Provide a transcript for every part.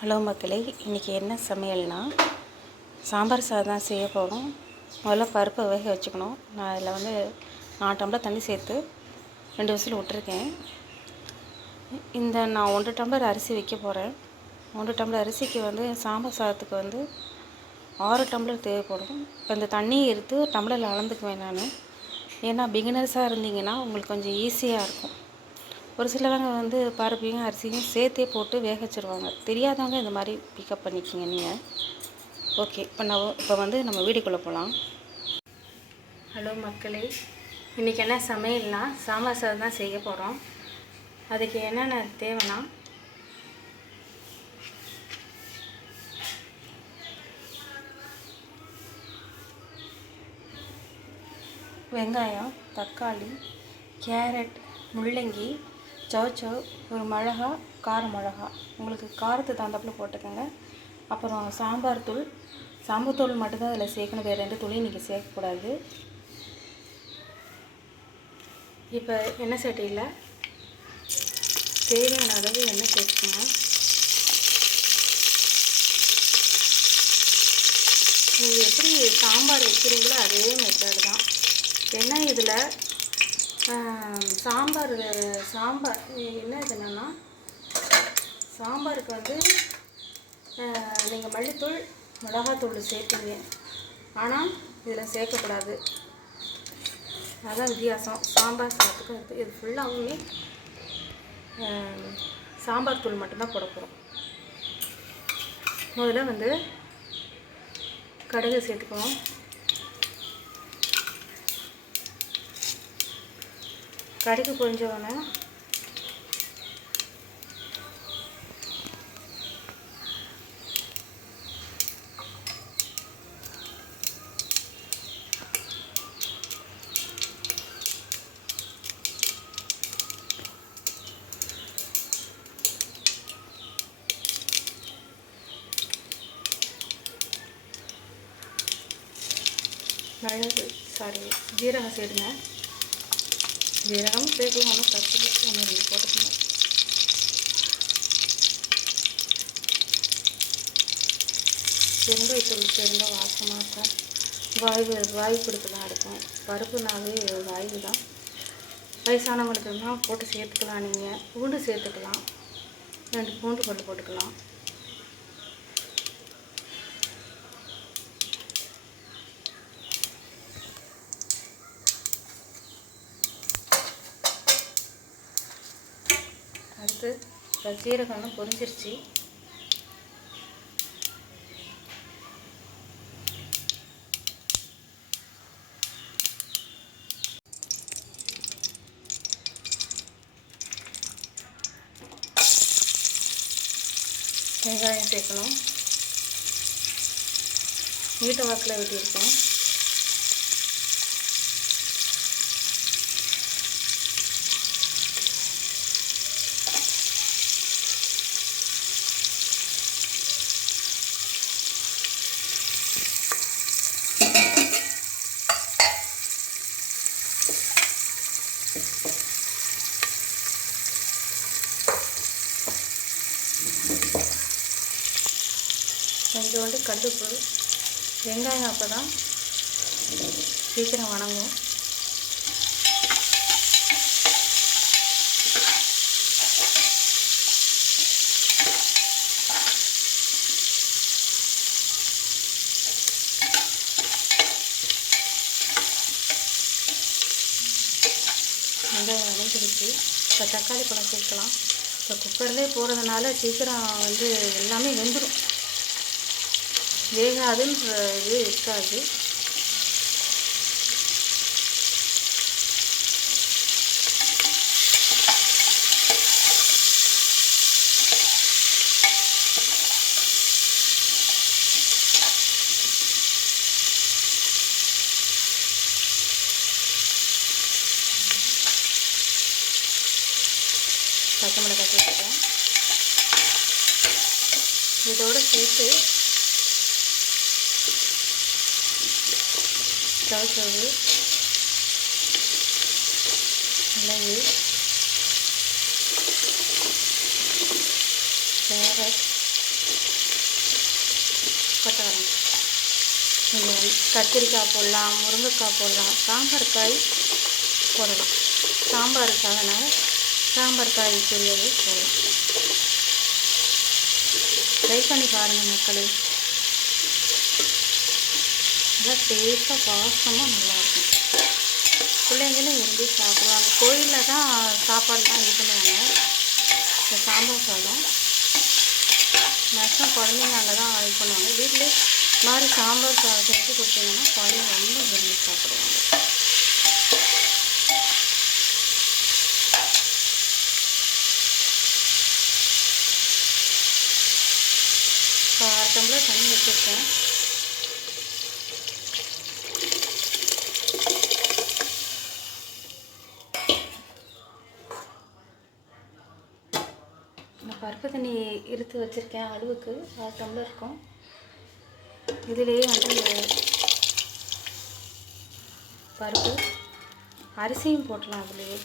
Hello மக்களே, இன்றைக்கி என்ன சமையல்னா சாம்பார் சாதம் தான் செய்ய போகிறோம். முதல்ல பருப்பை வேக வச்சுக்கணும். நான் இதில் 4 டம்ளர் தண்ணி சேர்த்து 2 விசில் விட்டுருக்கேன். நான் 1 டம்ளர் அரிசி வைக்க போகிறேன். 1 டம்ளர் அரிசிக்கு சாம்பார் சாதத்துக்கு 6 டம்ளர் தேவைப்படும். இப்போ இந்த தண்ணியை எடுத்து டம்ளரில் அளந்துக்குவேன் நான். ஏன்னா பிகினர்ஸாக இருந்தீங்கன்னா உங்களுக்கு கொஞ்சம் ஈஸியாக இருக்கும். ஒரு சிலவங்க பருப்பையும் அரிசியும் சேர்த்தே போட்டு வேக வச்சுருவாங்க. தெரியாதவங்க இந்த மாதிரி பிக்கப் பண்ணிக்கிங்க நீங்கள். ஓகே, இப்போ நம்ம வீடியோக்குள்ளே போகலாம். ஹலோ மக்களே, இன்றைக்கி என்ன சமையல்னா சாம்பார் சாதம் தான் செய்ய போகிறோம். அதுக்கு என்னென்ன தேவைன்னா வெங்காயம், தக்காளி, கேரட், முள்ளங்கி, சௌச்சௌ, ஒரு மிளகா, கார மிளகா. உங்களுக்கு காரத்துக்கு தகுந்தாப்பில் போட்டுக்கோங்க. அப்புறம் சாம்பார் தூள் மட்டும்தான் அதில் சேர்க்கணும். வேறு எந்த தூளையும் நீங்கள் சேர்க்கக்கூடாது. இப்போ எண்ணெய் சட்டியில் தேவையான அளவு எண்ணெய் சேர்த்துக்கோங்க. நீங்கள் எப்படி சாம்பார் வைக்கிறீங்களோ அதே மெத்தட் தான். என்ன இதில் சாம்பார் என்ன இதுன்னா சாம்பாருக்கு நீங்கள் மல்லித்தூள், மிளகாத்தூள் சேர்ப்பீங்க. ஆனால் இதில் சேர்க்கக்கூடாது. அதுதான் வித்தியாசம் சாம்பார் சாதத்துக்கு. இது ஃபுல்லாகவுமே சாம்பார் தூள் மட்டும்தான் போட போகிறோம். முதல்ல கடுகு சேர்த்துக்குவோம். கடுகு பொரிஞ்சோடனே ஜீரகம் சேருங்க. ஜீரகம் சேர்க்கலாம், ஒன்றும் தப்பு இல்லை. 1-2 போட்டுக்கணும். பெருங்காயத்தூள் சேர்ந்தால் வாசமாக இருக்கும். வாய் கொடுக்கலாம் இருக்கும். பருப்புனாவே வாயு தான். வயசானவங்களுக்குலாம் போட்டு சேர்த்துக்கலாம். நீங்கள் பூண்டு சேர்த்துக்கலாம். 2 பூண்டு பல் போட்டுக்கலாம். அடுத்து ஜீரகம் பொரிஞ்சிருச்சு. வெங்காயம் சேர்க்கணும். நீட்ட வாக்கில் வெட்டியிருக்கோம். கொஞ்சோண்டு கல்லுப்பு. வெங்காயம் அப்போ தான் சீக்கிரம் வணங்கும். வெங்காயம் வணங்கிடுச்சு. இப்போ தக்காளி பழம் சேர்க்கலாம். இப்போ குக்கர்லேயே போகிறதுனால சீக்கிரம் எல்லாமே வெந்துடும். வேகாதுன்ற இது இருக்காது. பச்சை மிளகாய் சேர்த்துட்டேன். இதோடு சேர்த்து சௌச்சௌ, மிளகு, கேரட், கொத்தவரங்காய். நீங்கள் கத்திரிக்காய் போடலாம், முருங்கைக்காய் போடலாம், சாம்பார் காய் போடலாம். சாம்பாருக்காகனால சாம்பார் காய் பொரியல் போடலாம். ட்ரை பண்ணி பாருங்கள் மக்களே. நல்லா டேஸ்ட்டாக வாசமாக நல்லாயிருக்கும். பிள்ளைங்களும் விரும்பி சாப்பிடுவாங்க. கோயிலில் தான் சாப்பாடுலாம் இது பண்ணுவாங்க. இந்த சாம்பார் சாதம் மேக்ஸிமம் குழந்தைங்க அங்கே தான் இது பண்ணுவாங்க. வீட்டிலே இந்த மாதிரி சாம்பார் சாதம் செஞ்சு கொடுத்தீங்கன்னா குழந்தைங்க ரொம்ப விரும்பி சாப்பிடுவாங்க. இப்போ 1/2 டம்ளர் தண்ணி வச்சுருக்கேன். நான் பருப்பு தண்ணி இருத்து வச்சுருக்கேன். அளவுக்கு 1/2 டம்ளர் இருக்கும். இதிலேயே வந்து பருப்பு அரிசியும் போட்டலாம். அதுலேயே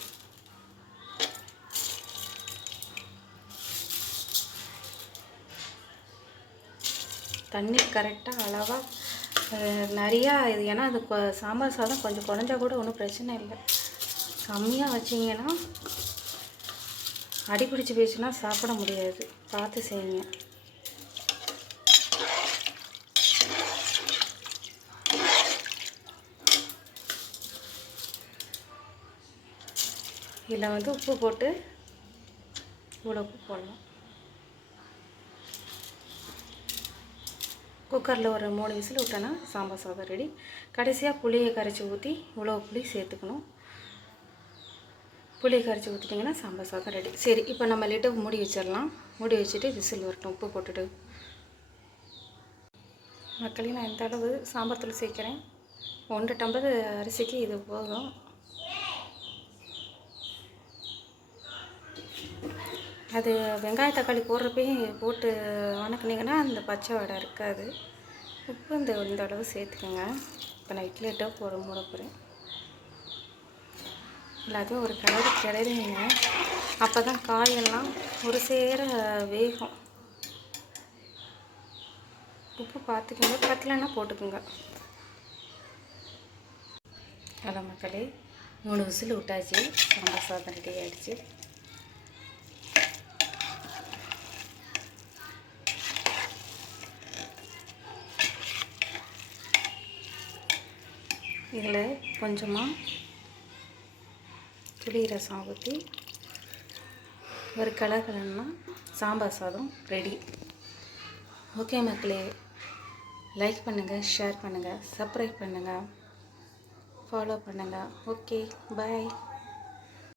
தண்ணி கரெக்டாக அளவாக நிறையா இது. ஏன்னா அது சாம்பார் சாதம் கொஞ்சம் குறைஞ்சா கூட ஒன்றும் பிரச்சனை இல்லை. கம்மியாக வச்சிங்கன்னா அடி பிடிச்சி போயிடுச்சுன்னா சாப்பிட முடியாது. பார்த்து செய்யுங்க. இதில் வந்து உப்பு போட்டு இவ்வளோ உப்பு போடலாம். குக்கரில் ஒரு 3 விசில் விட்டோன்னா சாம்பார் சாதம் ரெடி. கடைசியாக புளியை கரைச்சி ஊற்றி இவ்வளோ புளி சேர்த்துக்கணும். புளியை கரைச்சி ஊற்றிட்டிங்கன்னா சாம்பார் சாதம் ரெடி. சரி, இப்போ நம்ம லிட்டை மூடி வச்சிடலாம். மூடி வச்சுட்டு விசில் வரட்டும். உப்பு போட்டுட்டு மக்களே, நான் இந்த அளவு சாம்பார் தூள் சேர்க்குறேன். 1 டம்ளர் அரிசிக்கு இது போதும். அது வெங்காய தக்காளி போடுறப்பையும் போட்டு வணக்குனிங்கன்னா அந்த பச்சை வடை இருக்காது. உப்பு இந்த அளவு சேர்த்துக்கோங்க. இப்போ நான் இட்லி போட மூட போகிறேன். எல்லாத்தையும் ஒரு கிளறிங்க. அப்போ தான் காயெல்லாம் ஒரு சேர வேகும். உப்பு பார்த்துக்கோங்க, பத்தலைன்னா போட்டுக்கோங்க. ஹலோ மக்களே, 3 விசில் விட்டாச்சு. சாம்பார் சாதம் ரெடி ஆகிடுச்சு. இதில் கொஞ்சமாக புளி ரசம் ஊற்றி ஒரு கலர்னா சாம்பார் சாதம் ரெடி. ஓகே மக்களே, லைக் பண்ணுங்கள், ஷேர் பண்ணுங்கள், சப்ஸ்கிரைப் பண்ணுங்கள், ஃபாலோ பண்ணுங்கள். ஓகே, பாய்.